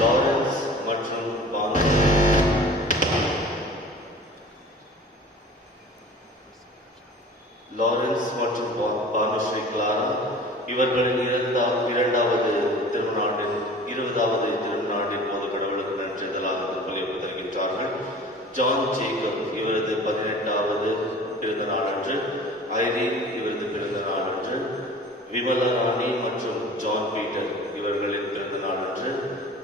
Lawrence மற்றும் Bhanushree Clara இவர்களின் இரண்டாவது திருமணாண்டின் 20வது திருமணாண்டின் போது கடவுளுக்கு நன்றிதலாக திருப்பலியை தருகின்றார்கள். ஜான் ஜேக்கப் இவரது 18வது பிறந்த நாளன்று, ஐரீன் இவரது பிறந்த நாளன்று, விமலா ராணி மற்றும் ஜான் பீட்டர் இவர்களின் பிறந்த நாளன்று,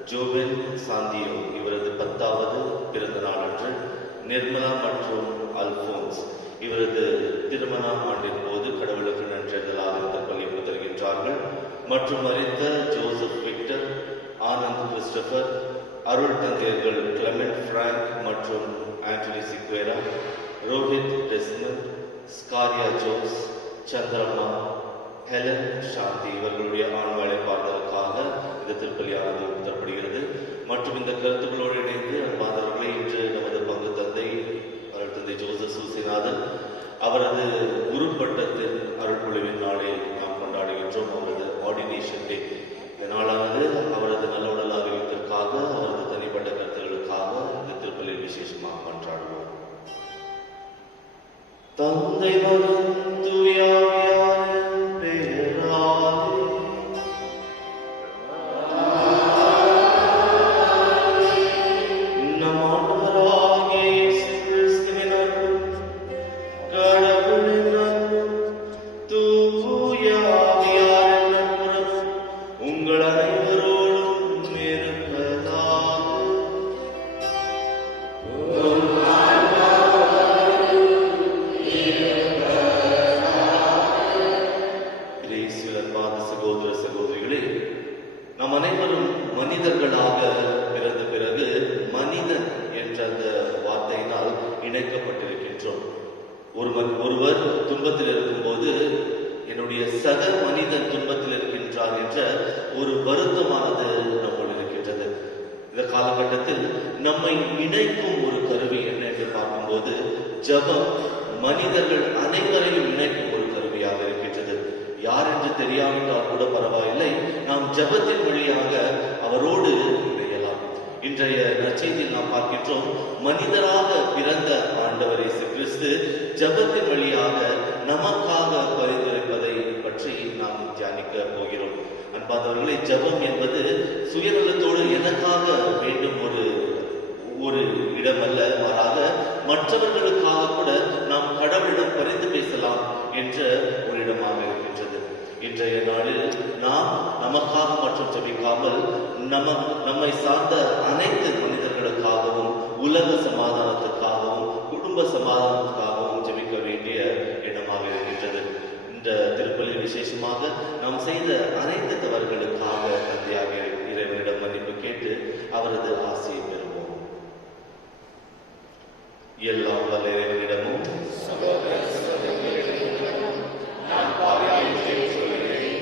ஜோபென் சாந்தியோ இவரது 10வது பிறந்த நாளன்று, நிர்மலா மற்றும் அல்போன்ஸ் இவரது திருமண ஆண்டின் போது கடவுளுக்கு நன்றிதலாக திருப்பலியை தருகின்றார்கள். மற்றும் மரித்த Joseph Victor, Anand Christopher, Arul தந்தையர்கள் கிளமெண்ட் பிராங்க் மற்றும் Antony Sequeira, Rohit Desmond, Scaria Jose, Chandramma, Helen Shanthi இவர்களுடைய ஆண்வாழை பார்ப்பதற்காக இந்த திருப்பலியானது தரப்படுகிறது. மற்றும் இந்த கருத்துக்களோடு இணைந்து அன்பானவர்களை இன்று நமது பங்கு தந்தை அருள் தந்தை ஜோசப் சூசிநாதன் அவரது குருப்பட்டத்தின் அருள்பொழிவின் நாளை நாம் கொண்டாடுகின்றோம். அவரது ஆர்டினேஷன் டே. இந்த நாளானது அவரது நல்ல உடல் ஆரோக்கியத்திற்காக, அவரது தனிப்பட்ட கருத்துகளுக்காக இந்த திருப்பலியில் விசேஷமாக கொண்டாடுவோம். தந்தை மகன் தூய ஆவியாரின் பெயராலே நம் ஆண்டவராகிய இயேசு கிறிஸ்துவின் அருளும் கடவுளின் அன்பும் தூய ஆவியாரின் நட்புறவும் உங்கள் அனைவரோடும் இருப்பதாக. சகோதர சகோதரிகளே, நாம் அனைவரும் மனிதர்களாக பிறந்த பிறகு மனிதன் என்ற அந்த வார்த்தையினால் இணைக்கப்பட்டிருக்கின்றோம். ஒருவர் துன்பத்தில் இருக்கும்போது என்னுடைய சக மனிதன் துன்பத்தில் இருக்கின்றார் என்ற ஒரு வருத்தமானது நம்முள் இருக்கின்றது. இந்த காலகட்டத்தில் நம்மை இணைக்கும் ஒரு கருவி என்ன என்று பார்க்கும்போது ஜெபம் மனிதர்கள் அனைவரையும் இணைக்கும் ஒரு கருவியாக இருக்கின்றது. யார் என்று தெரியாவிட்டால் கூட பரவாயில்லை, நாம் ஜெபத்தின் வழியாக அவரோடு இணையலாம். இன்றைய நற்செய்தியில் நாம் பார்க்கின்றோம், மனிதராக பிறந்த ஆண்டவர் இயேசு கிறிஸ்து ஜெபத்தின் வழியாக நமக்காக பரிந்துரைப்பதை பற்றி நாம் தியானிக்க போகிறோம். அன்பானவர்களே, ஜெபம் என்பது சுயநலத்தோடு எனக்காக வேண்டும் ஒரு இடம் அல்ல, மாறாக மற்றவர்களுக்காக கூட நாம் கடவுளிடம் பரிந்து பேசலாம் என்ற ஒரு இடமாக இருக்கின்றது. இன்றைய நாளில் நாம் நமக்காக மற்றும் ஜெபிக்காமல் நம்மை சார்ந்த அனைத்து மனிதர்களுக்காகவும், உலக சமாதானத்துக்காகவும், குடும்ப சமாதானத்துக்காகவும் ஜெபிக்க வேண்டிய இடமாக இருக்கின்றது. இந்த திருப்பலியில் விசேஷமாக நாம் செய்த அனைத்து தவறுகளுக்காக தந்தையாக இறைவனிடம் மன்னிப்பு கேட்டு அவரது ஆசையை பெறுவோம். எல்லாம் வல்ல இறைவனிடமும் நான் பாவியாய் சொல்கிறேன்,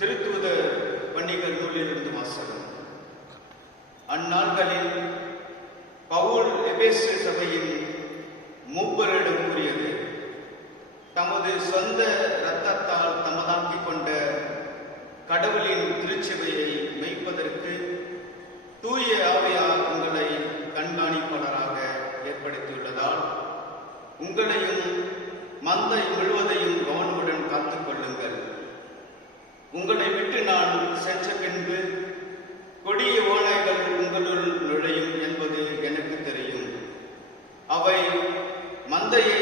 திருத்தூதர் பணிகள் நூலிலிருந்து வாசகம். அந்நாள்களில் பவுல் எபேசு சபையின் மூப்பரிடம் கூறியது, தமது சொந்த இரத்தத்தால் தமதாக்கிக் கொண்ட கடவுளின் திருச்சபையை மெய்ப்பதற்கு தூய ஆவியார் உங்களை கண்காணிப்பாளராக ஏற்படுத்தியுள்ளதால் உங்களையும் மந்தை முழுவதையும் கவனமுடன் காத்துக் கொள்ளுங்கள். உங்களை விட்டு நான் சென்ற பின்பு கொடிய ஓநாய்கள் உங்களுள் நுழையும் என்பது எனக்கு தெரியும். அவை மந்தையை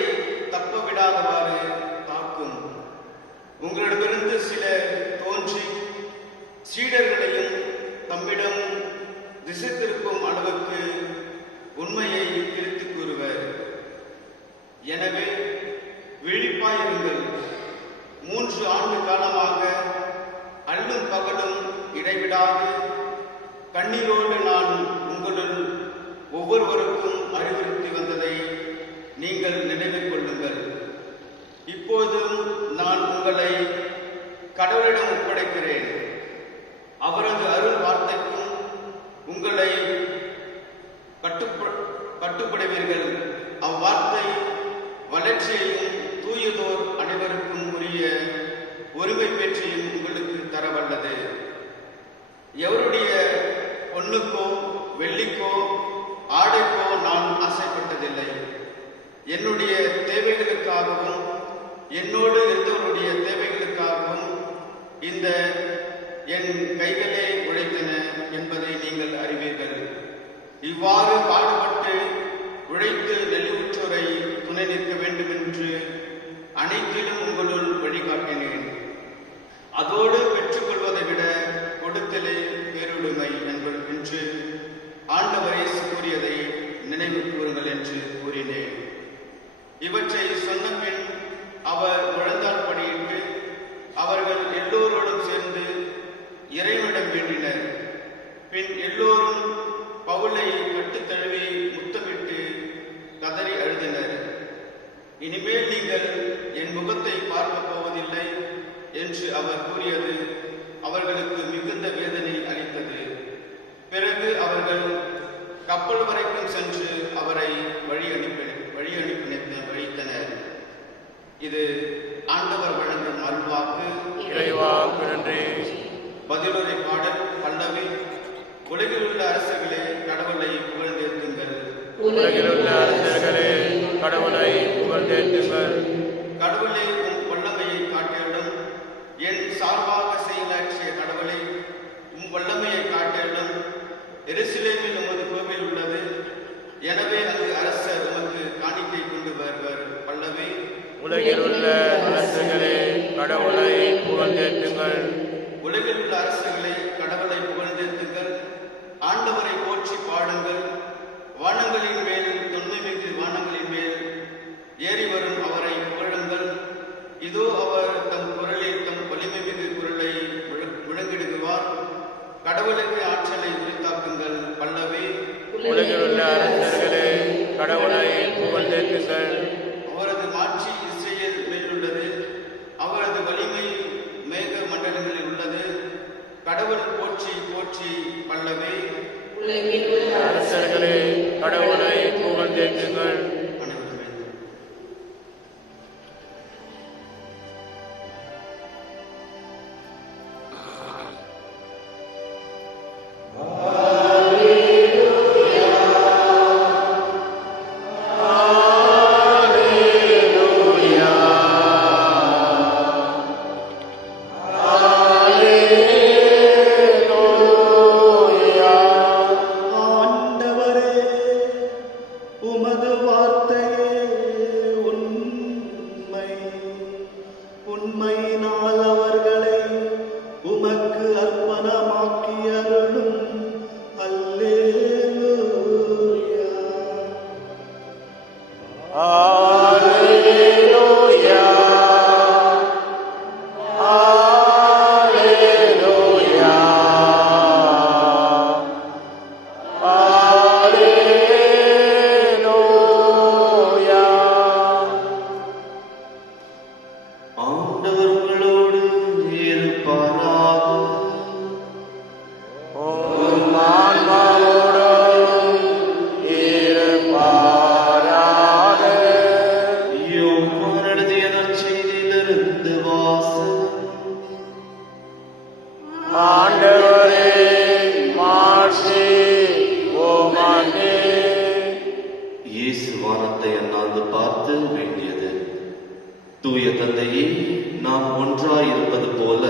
தப்பவிடாதவாறு தாக்கும். உங்களிடமிருந்து சிலர் தோன்றி சீடர்களையும் தம்மிடம் திசை திருப்பும் அளவுக்கு உண்மையை திருத்திக் கூறுவர். எனவே விழிப்பாயிருங்கள். 3 ஆண்டு காலமாக அல்லும் பகலும் இடைவிடாது கண்ணீரோடு நான் உங்களுள் ஒவ்வொருவருக்கும் அறிவுறுத்தி வந்ததை நீங்கள் நினைவில் கொள்ளுங்கள். இப்போதும் நான் உங்களை கடவுளிடம் ஒப்படைக்கிறேன். அவரது அருள் வார்த்தைக்கும் உங்களை கட்டுப்படுவீர்கள். அவ்வார்த்தை வளர்ச்சியையும் தூயதோர் அனைவருக்கும் உரிய உரிமை பெற்றியும் உங்களுக்கு தரவல்லது. எவருடைய பொன்னுக்கோ வெள்ளிக்கோ ஆடைக்கோ நான் ஆசைப்பட்டதில்லை. என்னுடைய தேவைகளுக்காகவும் என்னோடு இருந்தவருடைய தேவைகளுக்காகவும் இந்த என் கைகளே உழைத்தன என்பதை நீங்கள் அறிவீர்கள். இவ்வாறு பாடுபட்டு உழைத்து நெல்லிவுற்றோரை துணை நிற்க வேண்டும் என்று அனைத்திலும் உங்களுள் வழிகாட்டினேன். அதோடு பெற்றுக்கொள்வதை விட கொடுத்தலே பேருடைமை என்று ஆண்டவரை கூறியதை நினைவு கூறுங்கள் என்று கூறினேன். இவற்றை சொன்ன பின் அவர் முழந்தால் படியிட்டு அவர்கள் எல்லோரோடும் சேர்ந்து இறைவனிடம் வேண்டினர். பின் எல்லோரும் பவுலை கட்டுத் தழுவி முத்தமிட்டு கதறி அழுதினர். இனிமேல் நீங்கள் என் முகத்தை பார்க்கப் போவதில்லை என்று அவர் கூறியது அவர்களுக்கு மிகுந்த வேதனை அளித்தது. பிறகு அவர்கள் கப்பல் வரைக்கும் சென்று அவரை வழி அனுப்பினர். இது ஆண்டவர் வழங்கும் அருள்வாக்கு. பதிலுரை பாடல் பல்லவி. உலகில் உள்ள அரசர்களே கடவுளை புகழ்ந்தேத்துங்கள். உலகிலுள்ள அரசர்களே கடவுளை புகழ்ந்தேத்துங்கள். கடவுளே உம் வல்லமையை காட்டியலும் என் சார்பாக செயலாற்றிய கடவுளை உம் வல்லமையை காட்டியலும். எருசலேமில் உமது கோவில் உள்ளது. எனவே அங்கு அரசர் உமக்கு காணிக்கை கொண்டு வருவர். பல்லவி. உலகில் உள்ள அரசர்களே கடவுளை புகழ்ந்தேத்துங்கள். உலகில் உள்ள அரசுகளை கடவுளை புகழ்ந்தேத்துங்கள். ஆண்டவரை போற்றி பாடுங்கள். வானங்களின் மேல் தொன்மை மிகு வானங்களின் மேல் ஏறி வரும் அவரை புகழுங்கள். இதோ அவர் தம் குரலில் தம் வலிமை மிகு குரலை முழங்கிடுவார். கடவுளுக்கு ஆற்றலை உரித்தாக்குங்கள். பல்லவி. உலகில் உள்ள அரசர்களே கடவுளை புகழ்ந்தேத்துங்கள். அவரது மாட்சி இஸ்ரேல் மேல் உள்ளது. அவரது வலிமை மேக மண்டலங்களில் உள்ளது. கடவுள் போற்றி போற்றி. பல்லவி. அரசர்களே கடவுளை புகழ்ந்தேத்துங்கள். ஆண்டவர் உங்களோடு ஆண்டவரே மாட்சி உமக்கே. இயேசு வானத்தை அண்ணாந்து பார்த்து வேண்டியது: தூய தந்தையே, நாம் ஒன்றாயிருப்பது போல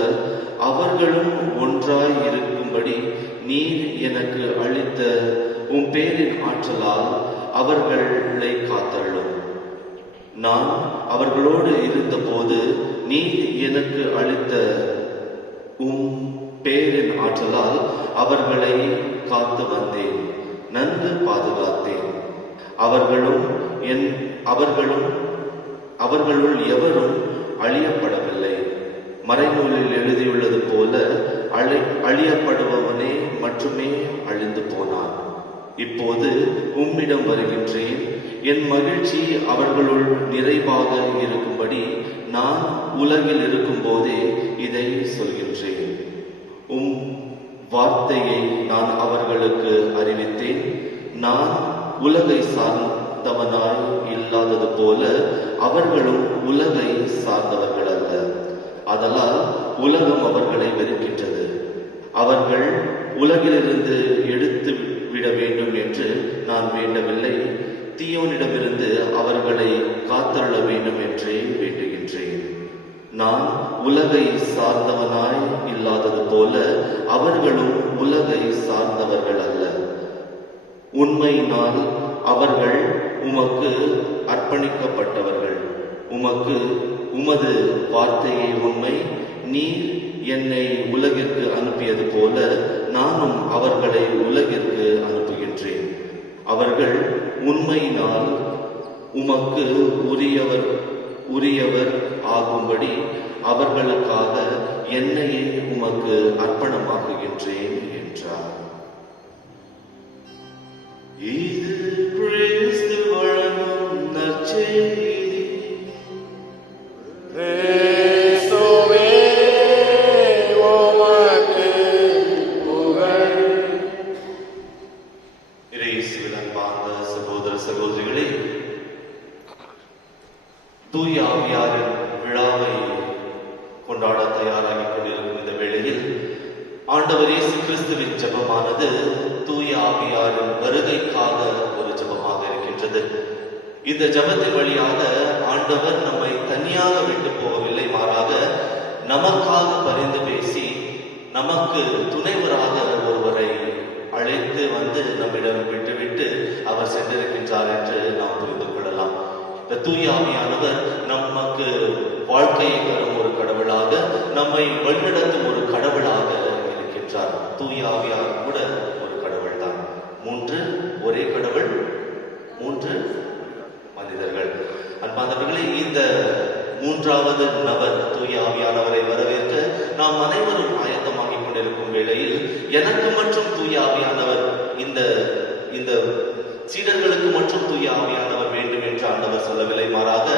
அவர்களும் ஒன்றாய் இருக்கும்படி நீர் எனக்கு அளித்த உம் பேரின் ஆற்றலால் அவர்களை காத்தருளும். நான் அவர்களோடு இருந்தபோது நீர் எனக்கு அளித்த உம் பேரின் ஆற்றலால் அவர்களை காத்து வந்தேன், நன்கு பாதுகாத்தேன். அவர்களுள் எவரும் அழியப்படவில்லை. மறைநூலில் எழுதியுள்ளது போல அழியப்படுபவனே மட்டுமே அழிந்து போனான். இப்போது உம்மிடம் வருகின்றேன். என் மகிழ்ச்சி அவர்களுள் நிறைவாக இருக்கும்படி நான் உலகில் இருக்கும் போதே இதை சொல்கின்றேன். உம் வார்த்தையை நான் அவர்களுக்கு அறிவித்தேன். நான் உலகை சார்ந்தவனாய் இல்லாதது போல அவர்களும் உலகை சார்ந்தவர்கள் அல்ல. அதனால் உலகம் அவர்களை வெறுக்கின்றது. அவர்கள் உலகிலிருந்து எடுத்து விட வேண்டும் என்று நான் வேண்டவில்லை, தீயோனிடமிருந்து அவர்களை காத்தருள வேண்டும் என்றே வேண்டுகின்றேன். நான் உலகை சார்ந்தவனாய் இல்லாதது போல அவர்களும் உலகை சார்ந்தவர்கள் அல்ல. உண்மையினால் அவர்கள் உமக்கு அர்ப்பணிக்கப்பட்டவர்கள். உமது வார்த்தையை உண்மை. நீர் என்னை உலகிற்கு அனுப்பியது போல நானும் அவர்களை உலகிற்கு அனுப்புகின்றேன். அவர்கள் உண்மையினால் உமக்கு உரியவர் ஆகும்படி அவர்களுக்காக என்னையே உமக்கு அர்ப்பணமாக்குகின்றேன் என்றார். இது கிறிஸ்து வழங்கும் நற்செய்தி. கிறிஸ்துவே உமக்கு புகழ். இயேசுவில் அன்பார்ந்த சகோதர சகோதரிகளே, தூய ஆவியாரின் விழாவை கொண்டாட தயாராகிக் கொண்டிருக்கும் இந்த வேளையில் ஆண்டவர் இயேசு கிறிஸ்துவின் ஜெபமானது தூய ஆவியாரின் வருகைக்காக ஒரு ஜெபமாக இருக்கின்றது. இந்த ஜெபத்தின் வழியாக ஆண்டவர் நம்மை தனியாக விட்டு போகவில்லை, மாறாக நமக்காக பரிந்து பேசி நமக்கு துணைவராக ஒருவரை அழைத்து வந்து நம்மிடம் விட்டுவிட்டு அவர் சென்றிருக்கின்றார் என்று நாம் புரிந்து கொள்ளலாம். இந்த தூய ஆவியானவர் நமக்கு வாழ்க்கையை தரும் ஒரு கடவுளாக, நம்மை வழிநடத்தும் ஒரு கடவுளாக இருக்கின்றார். தூய ஆவியார் கூட ஒரு கடவுள் தான். ஒரே கடவுள், 3 மனிதர்கள். அன்பார்ந்தவர்களே, இந்த 3வது நபர் தூய ஆவியானவரை வரவேற்க நாம் அனைவரும் ஆயத்தமாகிக் கொண்டிருக்கும் வேளையில் எனக்கு மற்றும் தூய ஆவியானவர் இந்த சீடர்களுக்கு மற்றும் தூய ஆவியானவர் வேண்டும் என்று ஆண்டவர் சொல்லவில்லை, மாறாக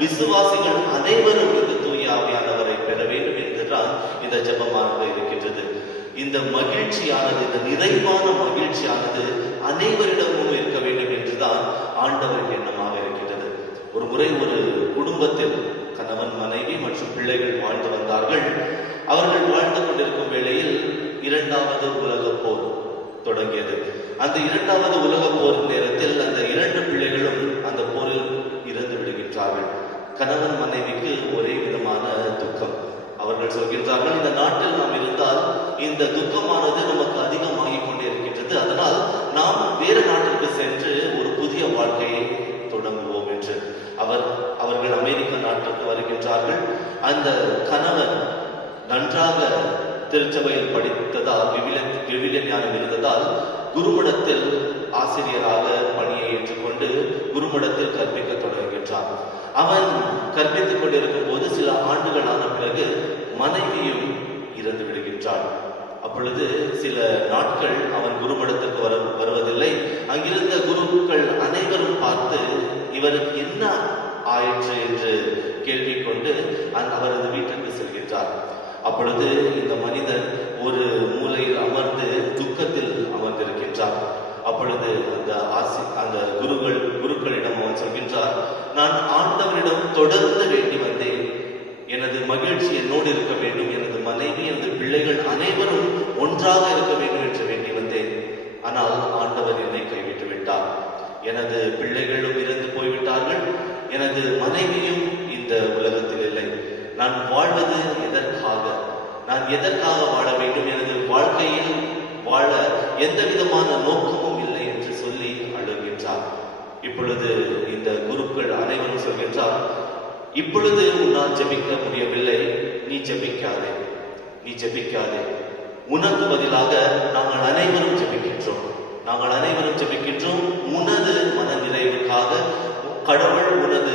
விசுவாசிகள் அனைவரும் இந்த தூய ஆவியானவரை பெற வேண்டும் என்றுதான் இந்த ஜெபமாக இருக்கின்றது. இந்த மகிழ்ச்சியானது, இந்த நிறைவான மகிழ்ச்சியானது அனைவரிடமும் இருக்க வேண்டும் என்றுதான் ஆண்டவரின் எண்ணமாக இருக்கின்றது. ஒரு முறை ஒரு குடும்பத்தில் கணவன், மனைவி மற்றும் பிள்ளைகள் வாழ்ந்து வந்தார்கள். அவர்கள் வாழ்ந்து கொண்டிருக்கும் வேளையில் 2வது உலகப் போர் தொடங்கியது. அந்த 2வது உலகப் போர் நேரத்தில் அந்த 2 பிள்ளைகளும் அந்த போரில் இறந்து விடுகின்றார்கள். கணவன் மனைவிக்கு ஒரே விதமான துக்கம். அவர்கள் சொல்கின்றார்கள், இந்த நாட்டில் நாம் இருந்தால் இந்த துக்கமானது நமக்கு அதிகமாகிக் கொண்டே இருக்கின்றது, அதனால் நாம் வேறு நாட்டிற்கு சென்று ஒரு புதிய வாழ்க்கையை தொடங்குவோம் என்று. அவர்கள் அமெரிக்க நாட்டிற்கு வருகின்றார்கள். அந்த கணவன் நன்றாக திருச்சபையில் படித்ததால், விவிலிய ஞானம் இருந்ததால் குருமடத்தில் ஆசிரியராக பணியை ஏற்றுக்கொண்டு குருமடத்தில் கற்பிக்க தொடங்குகின்றான். அவன் கற்பித்துக் கொண்டிருக்கும் போது சில ஆண்டுகள் ஆன பிறகு மனைவியும் இறந்து விடுகின்றான். அப்பொழுது சில நாட்கள் அவன் குருமடத்திற்கு வருவதில்லை. அங்கிருந்த குருக்கள் அனைவரும் பார்த்து இவருக்கு என்ன ஆயிற்று என்று கேள்வி கொண்டு அவரது வீட்டிற்கு செல்கின்றார். அப்பொழுது இந்த மனிதன் ஒரு மூலையில் அமர்ந்து துக்கத்தில் அமர்ந்திருக்கின்றார். அப்பொழுது அந்த குருக்களிடம் அவன் சொல்கின்றார், நான் ஆண்டவரிடம் தொடர்ந்து வேண்டி வந்தேன், எனது மகிழ்ச்சி என்னோடு இருக்க வேண்டும், எனது மனைவி, எனது பிள்ளைகள் அனைவரும் ஒன்றாக இருக்க வேண்டும் என்று வேண்டி வந்தேன். ஆனால் ஆண்டவர் என்னை கைவிட்டு விட்டார். எனது பிள்ளைகளும் இறந்து போய்விட்டார்கள். எனது மனைவியும் இந்த உலகத்தில் இல்லை. நான் வாழ்வது எதற்காக? நான் எதற்காக வாழ வேண்டும்? எனது வாழ்க்கையில் வாழ எந்த விதமான நோக்கமும் இல்லை என்று சொல்லி அழுகின்றார். இப்பொழுது இந்த குருக்கள் அனைவரும் சொல்கின்றார், இப்பொழுது உன்னால் ஜெபிக்க முடியவில்லை, நீ ஜெபிக்காதே, நீ ஜெபிக்காதே. உனக்கு பதிலாக நாங்கள் அனைவரும் ஜெபிக்கின்றோம். நாங்கள் அனைவரும் ஜெபிக்கின்றோம். உனது மன நிறைவுக்காக கடவுள் உனது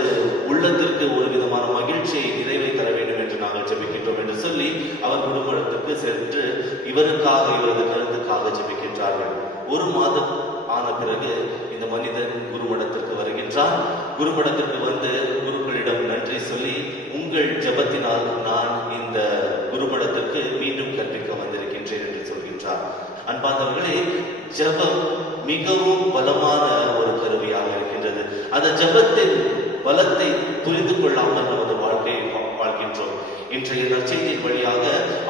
உள்ளத்திற்கு ஒரு விதமான மகிழ்ச்சியை, நிறைவை தர வேண்டும் என்று நாங்கள் ஜெபிக்கின்றோம் என்று சொல்லி அவர் குருமடத்துக்கு சென்று இவருக்காக, இவரது கருத்துக்காக ஜெபிக்கின்றார்கள். ஒரு மாதம் ஆன பிறகு இந்த மனிதன் குருமடத்திற்கு வருகின்றார். குருமடத்திற்கு வந்து குருக்களிடம் நன்றி சொல்லி, உங்கள் ஜெபத்தினால் நான் இந்த குருமடத்திற்கு மீண்டும் கற்பிக்க வந்திருக்கின்றேன் என்று சொல்கின்றார். அன்பார்ந்தவர்களே, ஜெபம் மிகவும் பலமான ஒரு கருவியாக இருக்கின்றது. அந்த ஜெபத்தின் பலத்தை புரிந்து கொள்ளாமல் நமது வாழ்க்கையை வாழ்கின்றோம். இன்றைய நற்செய்தியின் வழியாக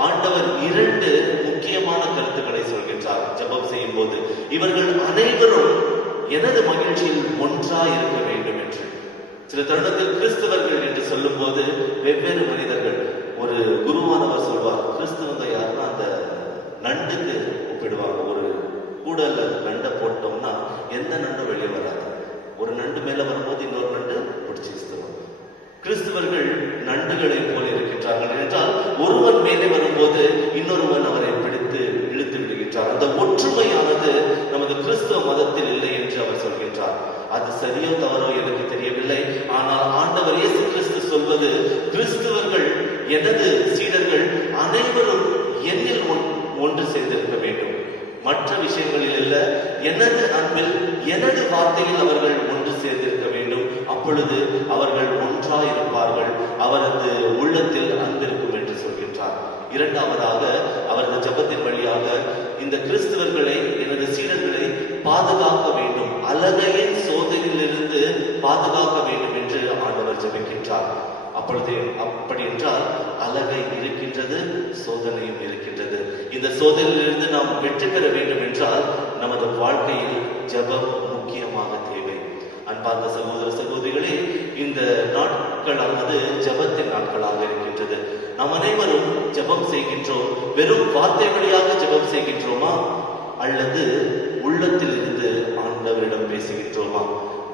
ஆண்டவர் 2 முக்கியமான கருத்துக்களை சொல்கின்றார். ஜெபம் செய்யும் போது இவர்கள் அனைவரும் எனது மகிழ்ச்சியில் ஒன்றாய் இருக்க வேண்டும் என்று. சில தருணத்தில் கிறிஸ்தவர்கள் என்று சொல்லும் போது வெவ்வேறு மனிதர்கள், ஒரு குருவானவர் சொல்வார், கிறிஸ்தவங்க யாருன்னா அந்த நண்டுக்கு ஒப்பிடுவாங்க. ஒரு கூடல்ல நண்டை போட்டோம்னா எந்த நண்டும் வெளியே வராது. ஒரு நண்டு மேல வரும்போது இன்னொரு நண்டு பிடிச்சி இழுத்துரும். கிறிஸ்தவர்கள் நண்டுகளை போல இருக்கின்றார்கள் என்றால், ஒருவன் மேலே வரும்போது இன்னொருவன் அவரை பிடித்து இழுத்து விடுகின்றார். அந்த ஒற்றுமையானது நமது கிறிஸ்தவ மதத்தில் இல்லை என்று அவர் சொல்கின்றார். அது சரியோ தவறோ எனக்கு தெரியவில்லை. ஆனால் ஆண்டவர் இயேசு கிறிஸ்து சொல்வது, கிறிஸ்தவர்கள் எனது சீடர்கள் அனைவரும் என்னில் ஒன்று சேர்ந்திருக்க வேண்டும். மற்ற விஷயங்களில் அல்ல, எனது அன்பில், எனது வார்த்தையில் அவர்கள் ஒன்று சேர்ந்திருக்க வேண்டும். அப்பொழுது அவர்கள் ஒன்றாய் இருப்பார்கள். அவரது உள்ளத்தில் அன்பிருக்கும் என்று சொல்கின்றார். இரண்டாவதாக, அவரது ஜெபத்தின் வழியாக இந்த கிறிஸ்தவர்களை, எனது சீடர்களை பாதுகாக்க வேண்டும், அலகையின் சோதனையிலிருந்து பாதுகாக்க வேண்டும் என்று ஆண்டவர் ஜெபிக்கின்றார். அப்படி என்றால் அலகை இருக்கின்றது, சோதனையும் இருக்கின்றது. இந்த சோதனையிலிருந்து நாம் வெற்றி பெற வேண்டும் என்றால் நமது வாழ்க்கையில் ஜெபம் முக்கியமாக தேவை. அன்பார்ந்த சகோதர சகோதரிகளே, இந்த நாட்களானது ஜெபத்தின் நாட்களாக இருக்கின்றது. நாம் அனைவரும் ஜெபம் செய்கின்றோம். வெறும் வார்த்தை வழியாக ஜெபம் செய்கின்றோமா, அல்லது உள்ளத்தில் இருந்து ஆண்டவரிடம் பேசுகின்றோமா?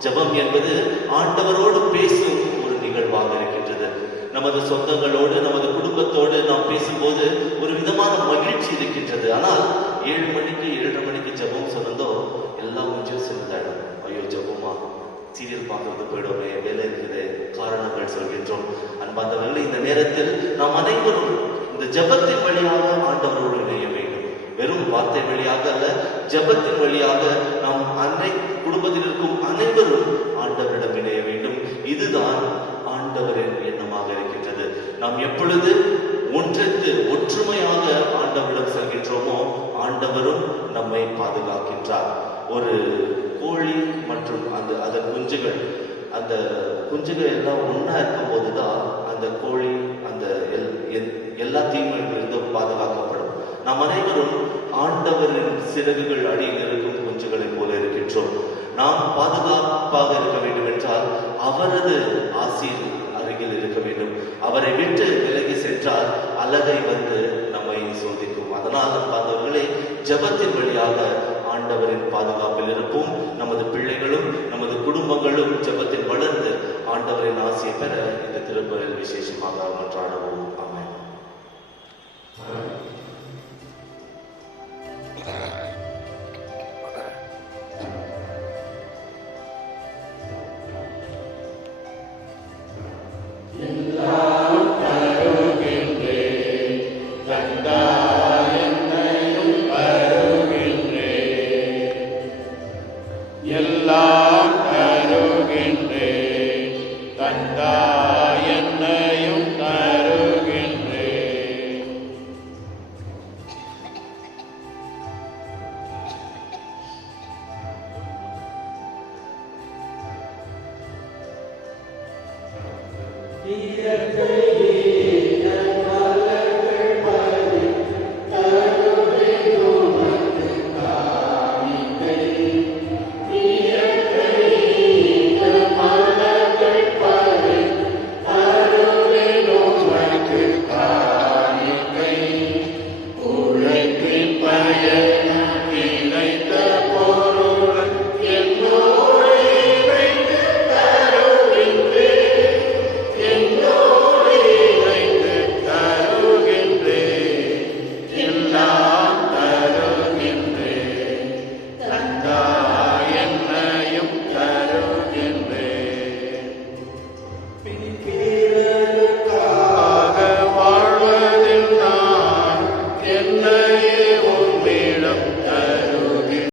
ஜெபம் என்பது ஆண்டவரோடு பேசும் ஒரு நிகழ்வாக இருக்கின்றது. நமது சொந்தங்களோடு, நமது குடும்பத்தோடு நாம் பேசும்போது ஒரு விதமான மகிழ்ச்சி இருக்கின்றது. ஆனால் 7 மணிக்கு 7:30 மணிக்கு ஜெபம் சொன்னதோ எல்லாம் கொஞ்சம் சின்னதாயிடும். ஐயோ ஜெபமா, சீரியல் பார்க்கறது போயிடுமே, வேலை இருக்குது, காரணங்கள் சொல்கின்றோம். அன்பார்ந்தவர்களே, இந்த நேரத்தில் நாம் அனைவரும் இந்த ஜெபத்தின் வழியாக ஆண்டவரோடு இணைய வேண்டும். வெறும் வார்த்தை வழியாக அல்ல, ஜெபத்தின் வழியாக நாம் குடும்பத்தில் இருக்கும் அனைவரும் ஆண்டவரிடம் இணைய வேண்டும். இதுதான் ஆண்டவரின் எண்ணமாக இருக்கின்றது. நாம் எப்பொழுது ஒற்றுமையாக ஆண்டவரிடம் செல்கின்றோமோ, ஆண்டவரும் நம்மை பாதுகாக்கின்றார். ஒரு கோழி மற்றும் அதன் குஞ்சுகள், அந்த குஞ்சுகள் எல்லாம் ஒன்னா இருக்கும் போதுதான் அந்த கோழி அந்த எல்லா தீமைகளிலிருந்து பாதுகாக்கப்படும். நாம் அனைவரும் ஆண்டவரின் சிறகுகள் அடியில் இருக்கும் குஞ்சுகளை போல இருக்கின்றோம். நாம் பாதுகாப்பாக இருக்க வேண்டும் என்றால் அவரது ஆசீர் அருகில் இருக்க வேண்டும். அவரை விட்டு விலகி சென்றால் அலகை வந்து நம்மை சோதிக்கும். அதனால் பார்த்தவர்களே, ஜெபத்தின் வழியாக ஆண்டவரின் பாதுகாப்பில் இருப்போம். நமது பிள்ளைகளும் நமது குடும்பங்களும் ஜெபத்தில் வளர்ந்து ஆண்டவரின் ஆசையை பெற இந்த திருப்பலில் விசேஷமாக மன்றாடுவோம்.